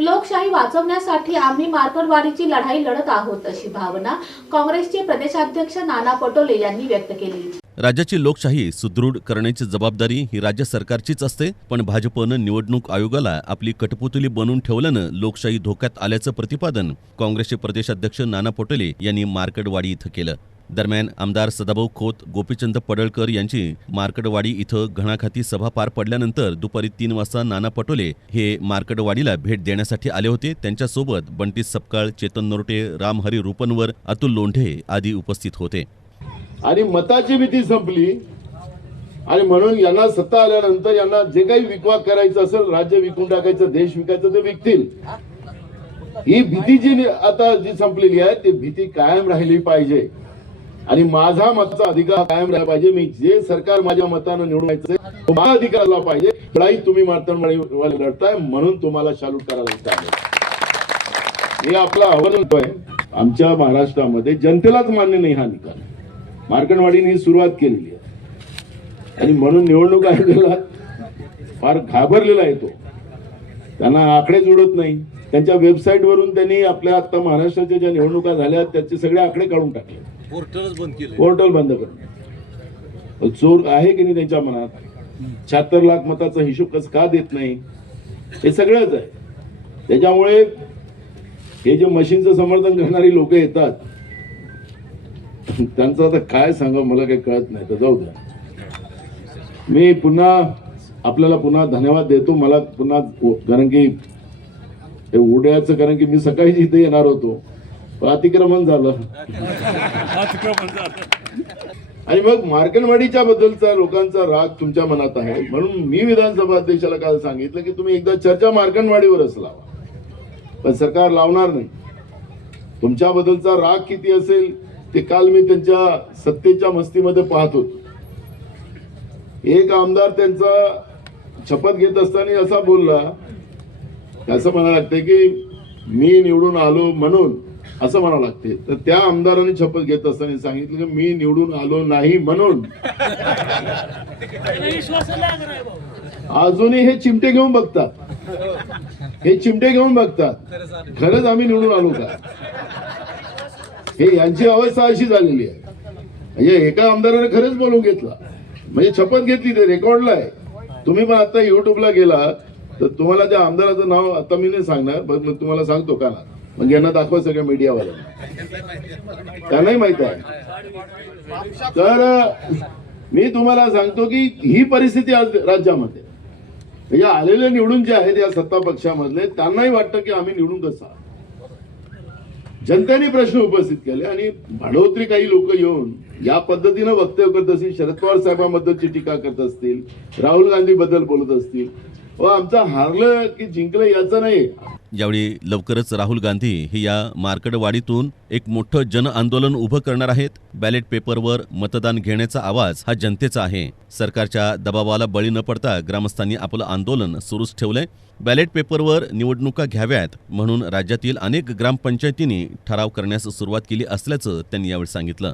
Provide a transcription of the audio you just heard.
लोकशाही वाचवण्यासाठी आम्ही मार्कडवाडीची लढाई लढत आहोत अशी भावना काँग्रेसचे प्रदेशाध्यक्ष नाना पटोले यांनी व्यक्त केली। राज्याची लोकशाही सुदृढ करण्याची जबाबदारी ही राज्य सरकारचीच असते, पण भाजपनं निवडणूक आयोगाला आपली कठपुतली बनवून ठेवल्यानं लोकशाही धोक्यात आल्याचं प्रतिपादन काँग्रेसचे प्रदेशाध्यक्ष नाना पटोले यांनी मार्कडवाडी इथं केलं। दरम्यान आमदार सदाभाऊ खोत, गोपीचंद पडळकर यांची मार्कडवाडी इथं घणाघाती सभा पार पडल्यानंतर दुपारी 3 वाजता नाना पटोले हे मार्कडवाडीला भेट देण्यासाठी आले होते। त्यांच्यासोबत बंटी सपकाळ, चेतन नरोटे, रामहरी रुपनवर, अतुल लोंढे आदी उपस्थित होते। आणि मताची भीती संपली आणि म्हणून यांना सत्ता आल्यानंतर यांना जे काही विकवाक करायचं असेल, राज्य विकून टाकायचं, देश विकायचं, ते विकतील। ही भीती जी आता संपलेली आहे, ती भीती कायम राहिली पाहिजे आणि माझा मताचा अधिकार कायम राहिला पाहिजे। मी जे सरकार माझ्या मतानं निवडून यायचं तो माझा अधिकार आला पाहिजे। लढाई तुम्ही मार्कडवाडी लढताय म्हणून तुम्हाला सॅल्यूट करायला लागतं। मी आपला आव्हान करतोय, आमच्या महाराष्ट्रामध्ये जनतेलाच मान्य नाही हा निकाल। मार्कडवाडीने सुरुवात केलेली आहे आणि म्हणून निवडणूक आयोगाला फार घाबरलेला आहे। तो त्यांना आकडे जुळत नाही। त्यांच्या वेबसाईट वरून त्यांनी आपल्या आता महाराष्ट्राच्या ज्या निवडणुका झाल्या त्याचे सगळे आकडे काढून टाकले, पोर्टल बंद करून। चोर आहे की नाही त्यांच्या मनात? 76 लाख मताचा हिशोब कसं का देत नाही? हे सगळंच आहे। त्याच्यामुळे हे जे मशीनचं समर्थन करणारी लोक येतात त्यांचं आता काय सांगा मला काही कळत नाही, तर जाऊ द्या। मी आपल्याला पुन्हा धन्यवाद देतो। मला पुन्हा कारण की हे उड्याचं, कारण की मी सकाळी इथे येणार होतो पण अतिक्रमण झालं आणि मग मार्कडवाडीच्या बद्दलचा लोकांचा राग तुमच्या मनात आहे म्हणून मी विधानसभा अध्यक्षाला काल सांगितलं की तुम्ही एकदा चर्चा मार्कडवाडीवरच लावा, पण सरकार लावणार नाही। तुमच्या बद्दलचा राग किती असेल ते काल मी त्यांच्या सत्तेच्या मस्तीमध्ये पाहत होतो। एक आमदार त्यांचा शपथ घेत असताना असा बोलला, असं म्हणायला लागते की मी निवडून आलो म्हणून, असं म्हणावं लागते। तर त्या आमदारांनी शपथ घेत असताना सांगितलं की मी निवडून आलो नाही म्हणून। अजूनही हे चिमटे घेऊन बघतात, हे चिमटे घेऊन बघतात खरंच आम्ही निवडून आलो का। हे यांची अवस्था अशी झालेली आहे। म्हणजे एका आमदाराने खरंच बोलून घेतला, म्हणजे शपथ घेतली, ते रेकॉर्डला आहे। तुम्ही पण आता युट्यूबला गेला तर तुम्हाला त्या आमदाराचं नाव आता मी नाही सांगणार, मग तुम्हाला सांगतो का ना, मग यांना दाखवा सगळ्या मीडियावाल्यांना, त्यांनाही माहित आहे। तर मी तुम्हाला सांगतो की ही परिस्थिती आज राज्यामध्ये, म्हणजे आलेले निवडून जे आहेत या सत्ता पक्षामधले त्यांनाही वाटतं की आम्ही निवडून कसा। जनतेने प्रश्न उपस्थित केले आणि भाडोत्री काही लोक येऊन या पद्धतीनं वक्तव्य करत असतील, शरद पवार साहेबांबद्दलची टीका करत असतील, राहुल गांधी बद्दल बोलत असतील। आमचं हारलं की जिंकलं याचं नाही। यावेळी लवकरच राहुल गांधी हे या मार्कडवाडीतून एक मोठं जन आंदोलन उभं करणार आहेत। बॅलेट पेपरवर मतदान घेण्याचा आवाज हा जनतेचा आहे। सरकारच्या दबावाला बळी न पडता ग्रामस्थांनी आपलं आंदोलन सुरूच ठेवलंय। बॅलेट पेपरवर निवडणुका घ्याव्यात म्हणून राज्यातील अनेक ग्रामपंचायतींनी ठराव करण्यास सुरुवात केली असल्याचं त्यांनी यावेळी सांगितलं।